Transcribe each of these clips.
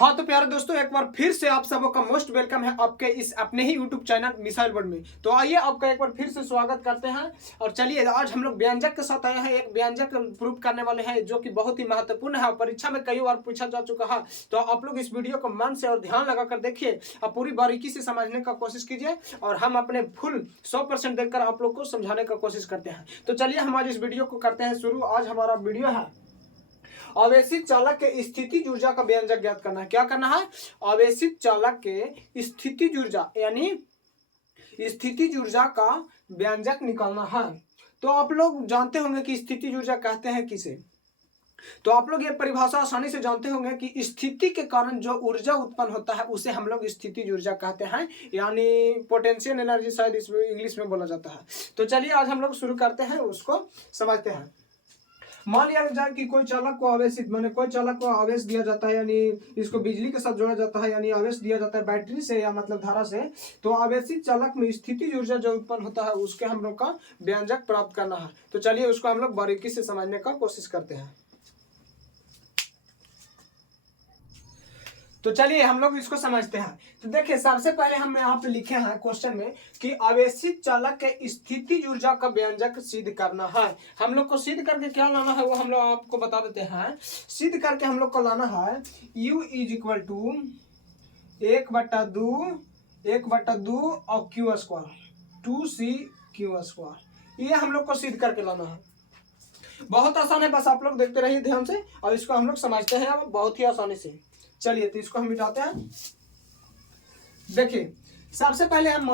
हाँ तो प्यारे दोस्तों, एक बार फिर से आप सबों का मोस्ट वेलकम है आपके इस अपने ही यूट्यूब चैनल मिसाइल वर्ल्ड में। तो आइए आपका एक बार फिर से स्वागत करते हैं। और चलिए आज हम लोग व्यंजक के साथ आए हैं। एक व्यंजक प्रूव करने वाले हैं जो कि बहुत ही महत्वपूर्ण है, परीक्षा में कई बार पूछा जा चुका है। तो आप लोग इस वीडियो को मन से और ध्यान लगाकर देखिए और पूरी बारीकी से समझने का कोशिश कीजिए और हम अपने फुल 100% देखकर आप लोग को समझाने का कोशिश करते हैं। तो चलिए हम आज इस वीडियो को करते हैं शुरू। आज हमारा वीडियो है आवेशित चालक के स्थितिज ऊर्जा का व्यंजक ज्ञात करना है। क्या करना है? आवेशित चालक के स्थितिज ऊर्जा यानी स्थितिज ऊर्जा का व्यंजक निकालना है। तो आप लोग जानते होंगे कि स्थितिज ऊर्जा कहते हैं किसे। तो आप लोग ये परिभाषा आसानी से जानते होंगे कि स्थिति के कारण जो ऊर्जा उत्पन्न होता है उसे हम लोग स्थितिज ऊर्जा कहते हैं, यानी पोटेंशियल एनर्जी शायद इसमें इंग्लिश में बोला जाता है। तो चलिए आज हम लोग शुरू करते हैं, उसको समझते हैं। मान लिया जाए कि कोई चालक को आवेशित कोई चालक को आवेश दिया जाता है, यानी इसको बिजली के साथ जोड़ा जाता है, यानी आवेश दिया जाता है बैटरी से या मतलब धारा से। तो आवेशित चालक में स्थितिज ऊर्जा जो उत्पन्न होता है उसके हम लोग का व्यंजक प्राप्त करना है। तो चलिए उसको हम लोग बारीकी से समझने का कोशिश करते हैं। तो चलिए हम लोग इसको समझते हैं। तो देखिए सबसे पहले हम यहाँ पे लिखे हैं क्वेश्चन में कि आवेशित चालक के स्थितिज ऊर्जा का व्यंजक सिद्ध करना है। हम लोग को सिद्ध करके क्या लाना है वो हम लोग आपको बता देते हैं। सिद्ध करके हम लोग को लाना है U इज इक्वल टू 1/2 और Q स्क्वायर 2C/Q स्क्वायर। ये हम लोग को सिद्ध करके लाना है। बहुत आसान है, बस आप लोग देखते रहिए ध्यान से और इसको हम लोग समझते हैं अब बहुत ही आसानी से। चलिए तो इसको हम मिटाते हैं। देखिए सबसे पहले हम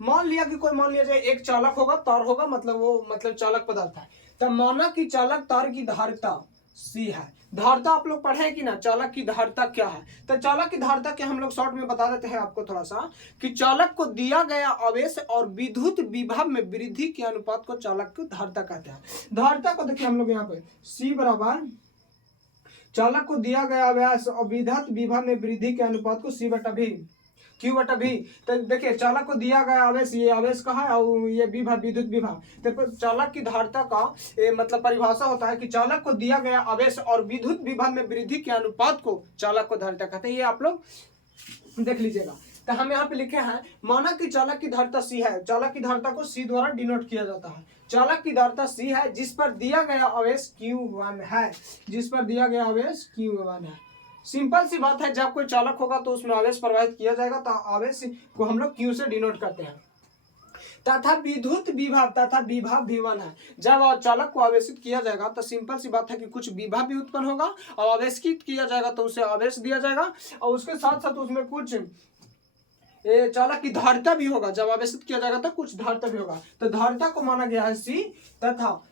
मान लिया जाए एक चालक होगा, तार होगा, मतलब चालक पदार्थ है। तब माना कि चालक तार की धारिता C है। धारिता आप लोग पढ़े कि ना, चालक की धारिता क्या है। तो चालक की धारिता क्या हम लोग शॉर्ट में बता देते हैं आपको थोड़ा सा, कि चालक को दिया गया आवेश और विद्युत विभव में वृद्धि के अनुपात को चालक की धारिता कहते हैं। धारिता को देखिए हम लोग यहाँ पे C बराबर चालक को दिया गया आवेश और विद्युत विभव में वृद्धि के अनुपात को Q/V। तो देखिए चालक को दिया गया आवेश, ये आवेश का है और ये विभव विद्युत विभव। तो चालक की धारिता का मतलब परिभाषा होता है कि चालक को दिया गया आवेश और विद्युत विभव में वृद्धि के अनुपात को चालक को धारिता कहते हैं। ये आप लोग देख लीजिएगा। तो हम यहाँ पे लिखे हैं माना कि चालक की धारिता C है। चालक की धारिता को C द्वारा डिनोट किया जाता है। चालक की धारिता C है जिस पर दिया गया आवेश Q1 है, सिंपल सी बात है, जब कोई चालक होगा तो उसमें आवेश प्रवाहित किया जाएगा, तो आवेश को हम लोग Q से डिनोट करते हैं। तथा विद्युत विभव V1 है। जब चालक को आवेशित किया जाएगा तो सिंपल सी बात है कि कुछ विभव भी उत्पन्न होगा और आवेशित किया जाएगा तो उसे आवेश दिया जाएगा और उसके साथ साथ उसमें कुछ चालक की धारिता भी होगा। जब आवेशित किया जाएगा तो कुछ धारिता भी होगा। तो धारिता को माना गया है C तथा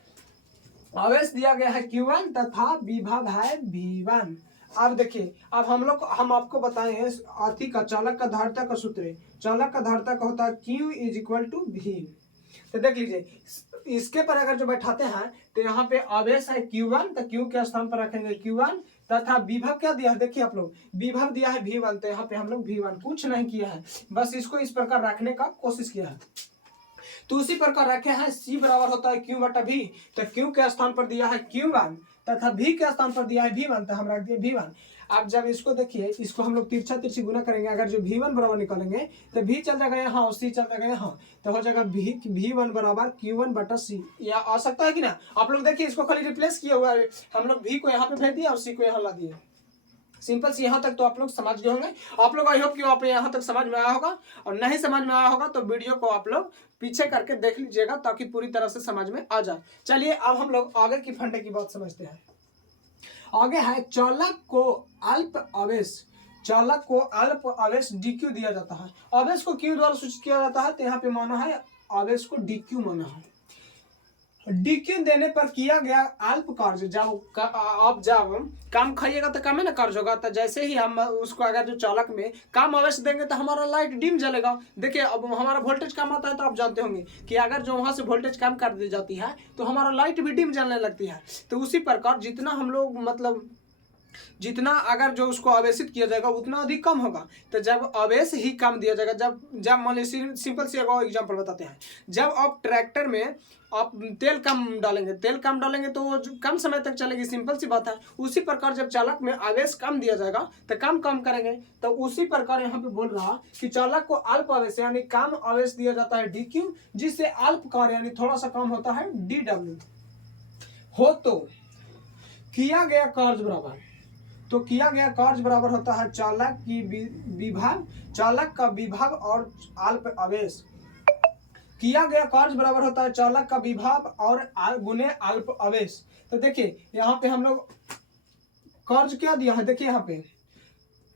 आवेश दिया गया है Q1 तथा विभव है V1। अब देखिए अब हम आपको बताएं अर्थी का चालक का धारिता का सूत्र। चालक का धारिता का होता है Q is equal to V। तो देख लीजिए इसके पर अगर जो बैठाते हैं तो यहाँ पे आवेश है Q1, तो Q के स्थान पर रखेंगे Q1 तथा विभव क्या दिया है, देखिए आप लोग विभव दिया है V1। तो यहाँ पे हम लोग V1 कुछ नहीं किया है, बस इसको इस प्रकार रखने का कोशिश किया है। तो उसी प्रकार रखे हैं C बराबर होता है Q/V। तो Q के स्थान पर दिया है Q1 तथा V के स्थान पर दिया है V1, तो हम रख दिए V1। अब जब इसको देखिए, इसको हम लोग तिरछी गुना करेंगे। अगर जो V1 बराबर निकालेंगे तो V चल जाएगा यहाँ और C चल जाएगा यहाँ, तो हो जाएगा V1 बराबर Q1/C। या आ सकता है कि ना। आप लोग देखिए इसको खाली रिप्लेस किया हुआ है, हम लोग V को यहाँ पे भेज दिया और C को यहाँ ला दिए। सिंपल सी यहाँ तक तो आप लोग समझ गए होंगे। आप लोग आई होप कि आप यहाँ तक समझ में आया होगा, और नहीं समझ में आया होगा तो वीडियो को आप लोग पीछे करके देख लीजिएगा ताकि पूरी तरह से समझ में आ जाए। चलिए अब हम लोग आगे की फंडे की बात समझते हैं। आगे है चालक को अल्प आवेश DQ दिया जाता है। आवेश को Q द्वारा सूचित किया जाता है, तो यहाँ पे माना है आवेश को DQ माना है। DQ देने पर किया गया अल्प कार्य, जब आप काम खाइएगा तो कम है ना कार्य होगा। तो जैसे ही हम उसको अगर जो चालक में कम आवेश देंगे तो हमारा लाइट डिम जलेगा। देखिए अब हमारा वोल्टेज कम आता है तो आप जानते होंगे कि अगर जो वहां से वोल्टेज कम कर दी जाती है तो हमारा लाइट भी डिम जलने लगती है। तो उसी प्रकार जितना हम लोग मतलब जितना अगर जो उसको आवेशित किया जाएगा उतना अधिक कम होगा। तो जब आवेश ही कम दिया जाएगा, जब जब मान लीजिए सिंपल सी एग्जांपल बताते हैं, जब आप ट्रैक्टर में आप तेल कम डालेंगे तो वो कम समय तक चलेगी, सिंपल सी बात है। उसी प्रकार जब चालक में आवेश कम दिया जाएगा तो कम करेंगे। तो उसी प्रकार यहाँ पे बोल रहा कि चालक को अल्प आवेश यानी कम आवेश दिया जाता है डी क्यू, जिससे अल्प कार्य यानी थोड़ा सा कम होता है डी डब्ल्यू। हो तो किया गया कार्य बराबर, तो किया गया कार्य बराबर होता है चालक की विभव, चालक का विभव और अल्प आवेश। किया गया कार्य बराबर होता है चालक का विभव और गुने अल्प आवेश। तो देखिए यहाँ पे हम लोग कार्य क्या दिया है, देखिए यहाँ पे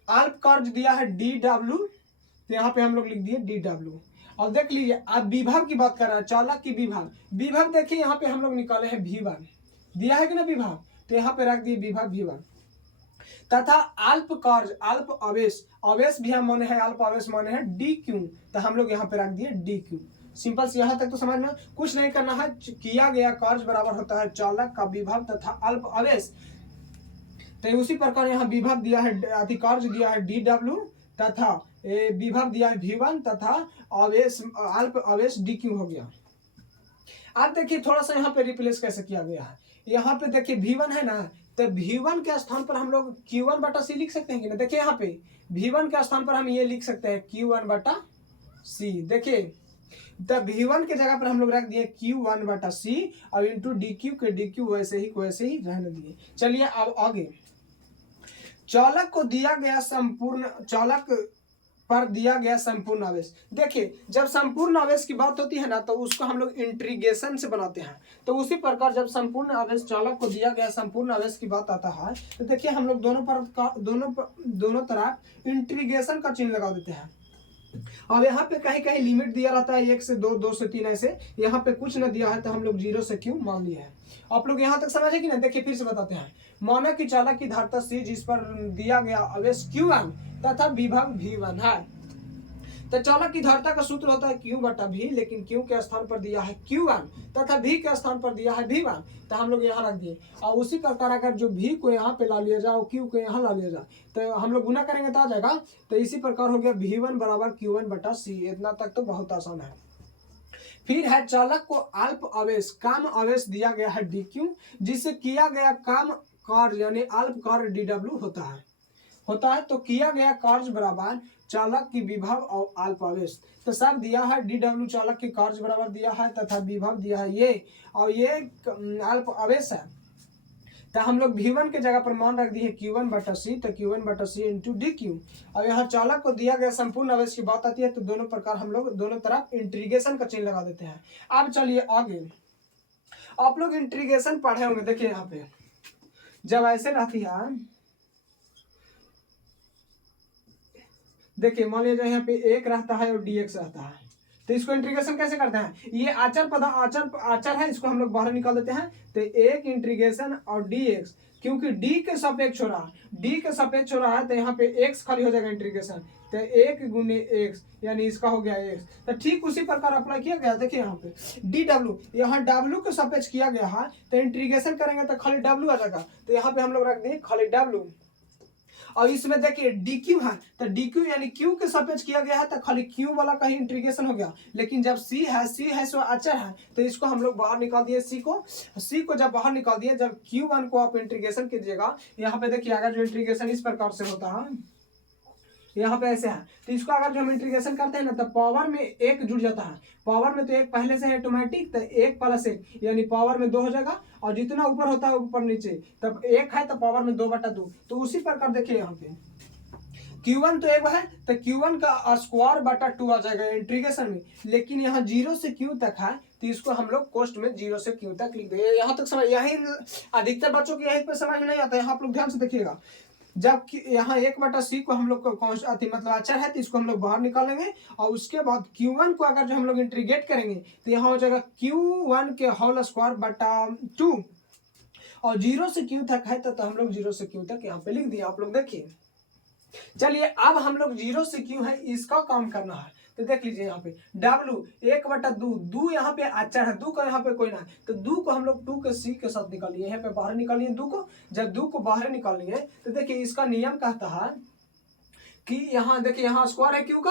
अल्प कार्य दिया है डी डब्ल्यू, तो यहाँ पे हम लोग लिख दिए डी डब्ल्यू। और देख लीजिए अब विभव की बात कर रहा है, चालक की विभव देखिए यहाँ पे हम लोग निकाले हैं V1 दिया है कि ना विभव, तो यहाँ पे रख दिए विभव V1 तथा अल्प कार्य अल्प आवेश, आवेश भी हम माने हैं अल्प आवेश माने हैं डी क्यू, तो हम लोग यहाँ पे रख दिए डी क्यू। सिंपल से यहाँ तक तो समझना, कुछ नहीं करना है। किया गया कार्य बराबर होता है चालक का विभव तथा अल्प आवेश। तो उसी प्रकार यहाँ विभव दिया है, कार्य दिया है डी डब्ल्यू तथा विभव दिया है V1 तथा आवेश अल्प आवेश डी क्यू हो गया। अब देखिए थोड़ा सा यहाँ पे रिप्लेस कैसे किया गया है। यहाँ पे देखिए V1 है ना, तो V1 के स्थान पर हम लोग Q1 बटा C लिख सकते हैं कि ना। देखिए यहाँ पे V1 के स्थान पर हम ये लिख सकते हैं Q1 बटा C। देखिए तो V1 के जगह पर हम लोग रख दिए Q1 बटा C और इंटू DQ के DQ वैसे ही रहने दिए। चलिए अब आगे, चालक को दिया गया संपूर्ण, चालक पर दिया गया संपूर्ण आवेश। देखिए जब संपूर्ण आवेश की बात होती है ना तो उसको हम लोग इंटीग्रेशन से बनाते हैं। तो उसी प्रकार जब संपूर्ण आवेश, चालक को दिया गया संपूर्ण आवेश की बात आता है तो देखिए हम लोग दोनों तरफ इंटीग्रेशन का चिन्ह लगा देते हैं। अब यहाँ पे कहीं कहीं लिमिट दिया रहता है 1 से 2, 2 से 3 ऐसे, यहाँ पे कुछ न दिया है तो हम लोग 0 से Q मान लिया है। आप लोग यहाँ तक समझे कि नहीं। देखिए फिर से बताते हैं, माना कि चालक की धारिता C जिस पर दिया गया आवेश Q1 तथा विभव V1 है। तो चालक की धारिता का सूत्र होता है Q बटा V, लेकिन Q के स्थान पर दिया है Q1 तथा V के स्थान पर दिया है V1, तो हम लोग यहाँ रख दिए। और उसी प्रकार अगर जो V को यहाँ पे ला लिया जाए और Q को यहाँ ला लिया जाए तो हम लोग गुना करेंगे तो आ जाएगा। तो इसी प्रकार हो गया V1 बराबर Q1 बटा C। इतना तक तो बहुत आसान है। फिर है चालक को अल्प आवेश कम आवेश दिया गया है DQ, जिससे किया गया कम कार्य यानी अल्प कार्य DW होता है। तो किया गया कार्य बराबर चालक की विभव और अल्प आवेश। तो सब दिया है DW चालक के कार्य बराबर दिया है तथा विभव दिया है ये, और ये अल्प आवेश है। तो हम लोग V1 के जगह पर मान रख दिए Q1 बटा C, तो Q1 बटा C इंटू DQ। और यहाँ चालक को दिया गया संपूर्ण आवेश की बात आती है तो दोनों प्रकार हम लोग दोनों तरफ इंटीग्रेशन का चिन्ह लगा देते हैं। अब चलिए आगे, आप लोग इंटीग्रेशन पढ़े होंगे। देखिए यहाँ पे जब ऐसे रहती है, देखिए मान लीजिए यहाँ पे 1 रहता है और dx रहता है, तो इसको इंटीग्रेशन कैसे करते हैं। ये आचर है, इसको हम लोग बाहर निकाल देते हैं। तो 1 इंटीग्रेशन और dx, क्योंकि d के सापेक्ष हो रहा है तो यहाँ पे x खाली हो जाएगा इंटीग्रेशन। तो 1 गुने x यानी इसका हो गया x। तो ठीक उसी प्रकार अप्लाई किया गया। देखिए यहाँ पे dw, यहाँ w के सापेक्ष किया गया है तो इंटीग्रेशन करेंगे तो खाली w आ जाएगा। तो यहाँ पे हम लोग रख दें खाली w। और इसमें देखिए dq है तो dq यानी q के सापेक्ष किया गया है तो खाली q वाला का ही इंटीग्रेशन हो गया। लेकिन जब c है सो अचर है तो इसको हम लोग बाहर निकाल दिए। c को जब बाहर निकाल दिए, जब q1 को आप इंटीग्रेशन कीजिएगा, यहाँ पे देखिए अगर जो इंटीग्रेशन इस प्रकार से होता है, यहाँ पे ऐसे है, तो इसको अगर जो हम इंटीग्रेशन करते हैं ना तो पावर में 1 जुड़ जाता है। पावर में तो 1 पहले से है ऑटोमेटिक, तो 1 प्लस 1 यानी पावर में 2 हो जाएगा। और जितना ऊपर होता है ऊपर नीचे, तब 1 है तो पावर में 2 बटा 2। तो उसी प्रकार देखिए यहाँ पे Q1 तो 1 है तो Q1 का स्क्वायर बटा 2 आ जाएगा इंटीग्रेशन में। लेकिन यहाँ 0 से Q तक है तो इसको हम लोग कोष्ट में 0 से Q तक लिख देंगे। यहाँ तक समझ, यही अधिकतर बच्चों को यही पे समझ में नहीं आता है। यहाँ आप लोग ध्यान से देखिएगा, जब यहाँ 1 बटा C को हम लोग मतलब अचर है तो इसको हम लोग बाहर निकालेंगे। और उसके बाद Q1 को अगर जो हम लोग इंटीग्रेट करेंगे तो यहाँ हो जाएगा Q1 के होल स्क्वायर बटा 2। और 0 से Q तक है तो हम लोग 0 से Q तक यहाँ पे लिख दिए। आप लोग देखिए चलिए अब हम लोग जीरो से क्यों है इसका काम करना है। तो देख लीजिए यहाँ पे W 1/2, दू यहाँ पे अचर है, दू का यहाँ पे कोई ना है, तो दू को हम लोग 2 के C के साथ निकालिए, यहाँ पे बाहर निकालिए दू को। जब दू को बाहर निकालेंगे तो देखिए इसका नियम कहता है कि यहाँ देखिए यहाँ स्क्वायर है क्यू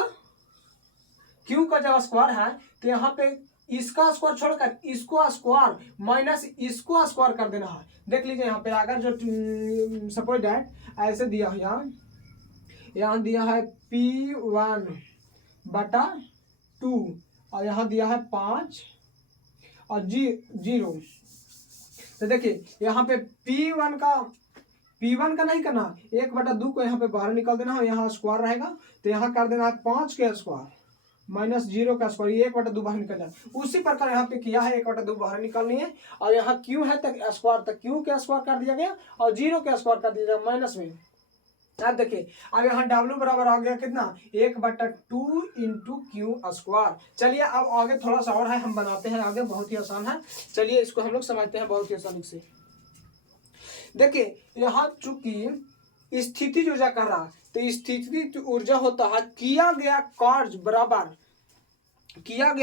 का जब स्क्वायर है तो यहाँ पे इसका स्क्वायर छोड़कर इसको स्क्वायर माइनस इसको स्क्वायर कर देना है। देख लीजिए यहाँ पे अगर जो सपोज दैट ऐसे दिया है, यहाँ दिया है P1/2 और यहाँ दिया है 5 और 0। तो देखिए यहाँ पे P1 का नहीं करना, 1/2 को यहाँ पे बाहर निकाल देना है, यहाँ स्क्वायर रहेगा तो यहाँ कर देना है 5 के स्क्वायर माइनस 0 का स्क्वायर, 1/2 बाहर निकल जाए। उसी प्रकार यहाँ पे किया है, 1/2 बाहर निकालनी है और यहाँ क्यू है तक स्क्वायर, तक क्यू के स्क्वायर कर दिया गया और 0 के स्क्वायर कर दिया गया माइनस में। अब देखिए अब यहाँ W बराबर आ गया कितना 1/2 इंटू क्यू स्क्वायर। चलिए अब आगे थोड़ा सा और है, हम बनाते हैं आगे, बहुत ही आसान है। चलिए इसको हम लोग समझते हैं बहुत ही आसानी से। देखिए यहाँ चूंकि स्थिति ऊर्जा कर रहा, तो स्थिति ऊर्जा होता है किया गया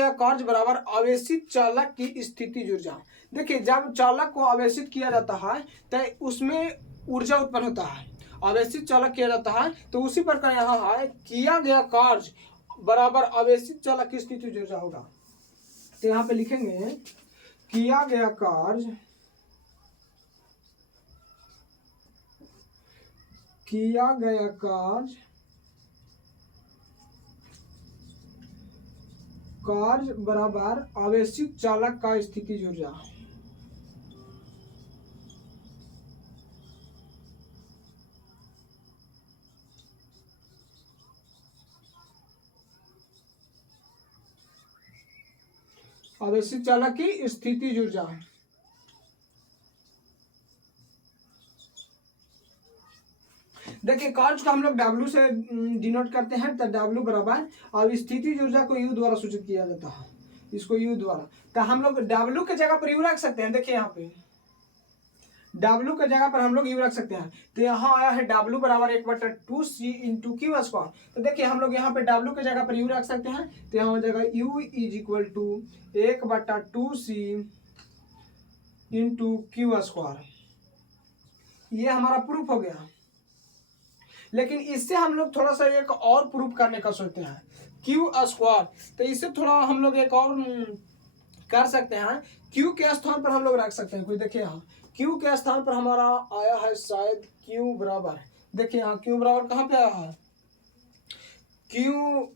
कार्य बराबर आवेशित चालक की स्थिति ऊर्जा। देखिए जब चालक को आवेशित किया जाता है तो उसमें ऊर्जा उत्पन्न होता है, आवेशित चालक किया जाता है। तो उसी प्रकार यहाँ है किया गया कार्य बराबर आवेशित चालक की स्थिति ऊर्जा होगा। तो यहाँ पे लिखेंगे किया गया कार्य बराबर आवेशित चालक का स्थिति ऊर्जा। आवेशित चालक की स्थिति ऊर्जा। देखिए कार्य को हम लोग W से डिनोट करते हैं, तो W बराबर और स्थिति ऊर्जा को U द्वारा सूचित किया जाता है, इसको U द्वारा। तो हम लोग W के जगह पर U रख सकते हैं। देखिए यहाँ पे W के जगह पर हम लोग U रख सकते हैं। तो यहाँ आया है W बराबर 1/2 C इंटू क्यू स्क्वायर। तो देखिए हम लोग यहाँ पे W के जगह पर U रख सकते हैं, तो यहाँ हो जाएगा U is equal to 1/2 C into Q square. ये हमारा प्रूफ हो गया। लेकिन इससे हम लोग थोड़ा सा एक और प्रूफ करने का सोचते हैं क्यू स्क्वायर। तो इससे थोड़ा हम लोग एक और कर सकते हैं, क्यू के स्थान पर हम लोग रख सकते हैं। कोई देखिए यहाँ क्यू के स्थान पर हमारा आया है शायद क्यू बराबर, देखिए यहाँ क्यू बराबर कहाँ पे आया है क्यू,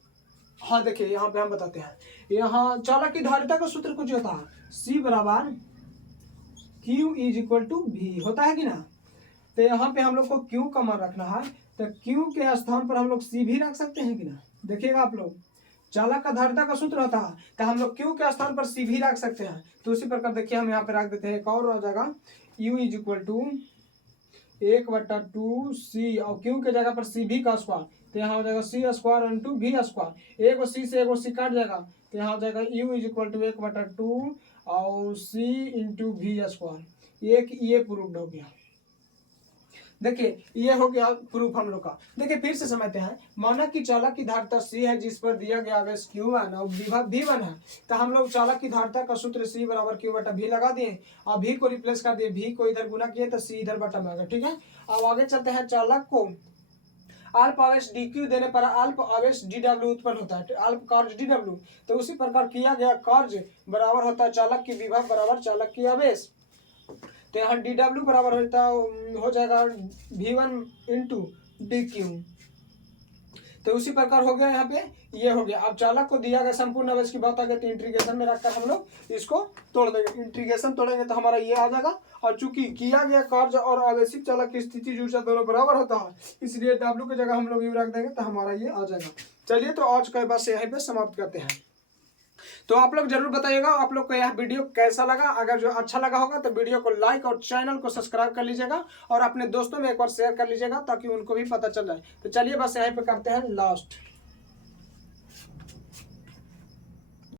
हाँ देखिए यहाँ पे हम बताते हैं, यहाँ चालक की धारिता का सूत्र कुछ होता है C बराबर Q is equal to V होता है कि ना। तो यहाँ पे हम लोग को Q का मान रखना है, तो Q के स्थान पर हम लोग C भी रख सकते हैं कि ना। देखिएगा आप लोग चालक का धारिता का सूत्र होता है, तो हम लोग Q के स्थान पर C भी रख सकते हैं। तो उसी प्रकार देखिए हम यहाँ पे रख देते हैं, एक और जगह U is equal to 1/2 C और Q के जगह पर CV का स्क्वायर। तो यहाँ हो जाएगा C square into V square, एक C से एक C कट जाएगा, तो यहाँ हो जाएगा U इज इक्वल टू 1/2 और C इंटू V स्क्वायर। एक ये प्रूफ हो गया। देखिए ये हो गया प्रूफ हम लोग का। देखिए फिर से समझते हैं, माना कि चालक की धारिता C है जिस पर दिया गया आवेश Q1 और विभव V1 है। तो हम लोग चालक की धारिता का सूत्र C बराबर Q/V लगा दिए और V को रिप्लेस कर दिए, V को इधर गुना किए तो C इधर बटा में आ गया। ठीक है, अब आगे चलते हैं। चालक को अल्प आवेश dq देने पर अल्प आवेश dw उत्पन्न होता है, अल्प कार्य dw। तो उसी प्रकार किया गया कार्य बराबर होता है चालक की विभव बराबर चालक की आवेश। तो यहाँ dw बराबर होता हो जाएगा v1 इंटू dq। तो उसी प्रकार हो गया, यहाँ पे ये हो गया। अब चालक को दिया गया संपूर्ण आवेश की बात आ गई, तो इंटीग्रेशन में रखकर हम लोग इसको तोड़ देंगे। इंटीग्रेशन तोड़ेंगे तो हमारा ये आ जाएगा, और चूंकि किया गया कार्य और आवेशित चालक की स्थिति ऊर्जा दोनों बराबर होता है, इसलिए W की जगह हम लोग यू रख देंगे तो हमारा ये आ जाएगा। चलिए तो आज का बस यहीं पे समाप्त करते हैं। तो आप लोग जरूर बताइएगा आप लोग को यह वीडियो कैसा लगा। अगर जो अच्छा लगा होगा तो वीडियो को लाइक और चैनल को सब्सक्राइब कर लीजिएगा और अपने दोस्तों में एक बार शेयर कर लीजिएगा ताकि उनको भी पता चल जाए। तो चलिए बस यहीं पे करते हैं लास्ट।